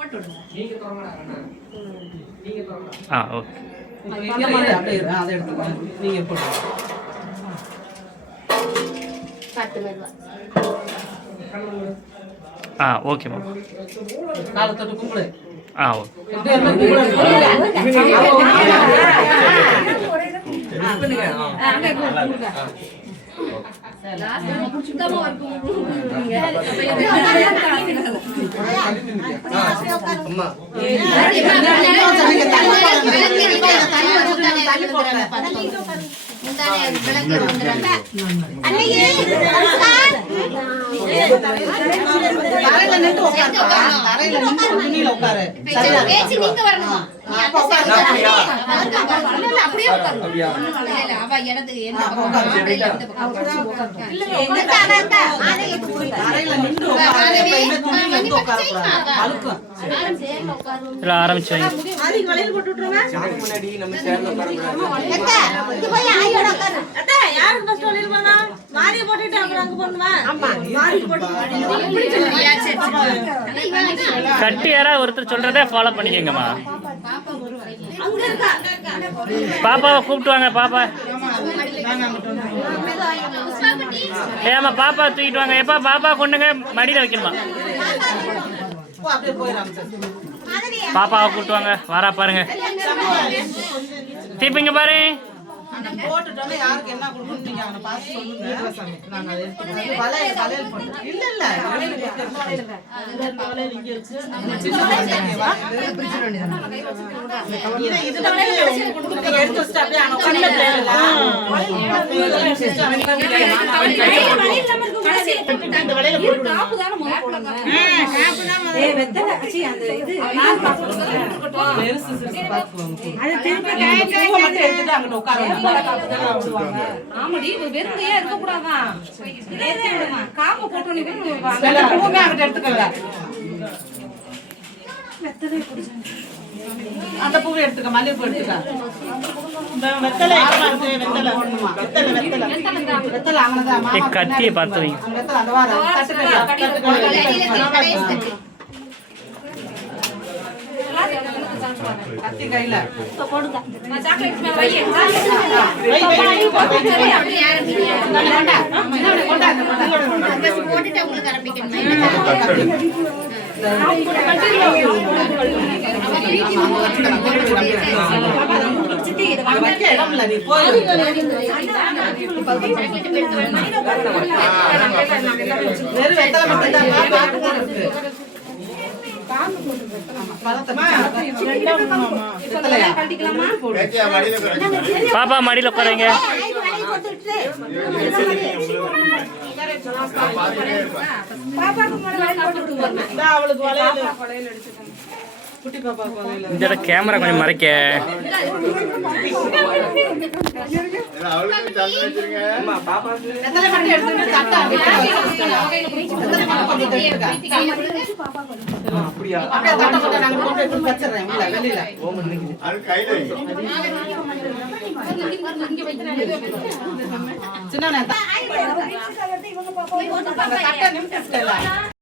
Okay. ஓகேம்மா. காலத்தோட கும்பிடு. ஆரம்பிச்சு கட்டி யாராவது ஒருத்தர் சொல்றதே ஃபாலோ பண்ணிக்கங்கம்மா. பாப்பாவை கூப்பிட்டு வாங்க. பாப்பா ஏமா பாப்பா தூக்கிட்டு வாங்க. எப்பா பாப்பா கொண்டுங்க மடியில வைக்கணுமா? பாப்பாவை கூப்பிட்டு வாங்க. வரா பாருங்க. தீப்பிங்க பாரு. போட்டுட்டோம். யாருக்கு என்ன கொடுக்கணும் நீங்க அவனை பார்த்து சொல்லுங்க. நாங்க வளையல் போட்டு இல்ல இல்ல எடுத்து வச்சுட்டு அப்படியே அந்த பூவை எடுத்துக்க. மல்லிகைப்பூ எடுத்துக்க. கத்தியை பார்த்து கத்தி கையில இடம்ல நீ போய் வெறும் வெத்தலை மட்டும் தான் இருக்கு. பாப்பா மடியில உட்காருங்க. இந்த கேமரா கொஞ்சம் மறைக்க. சின்ன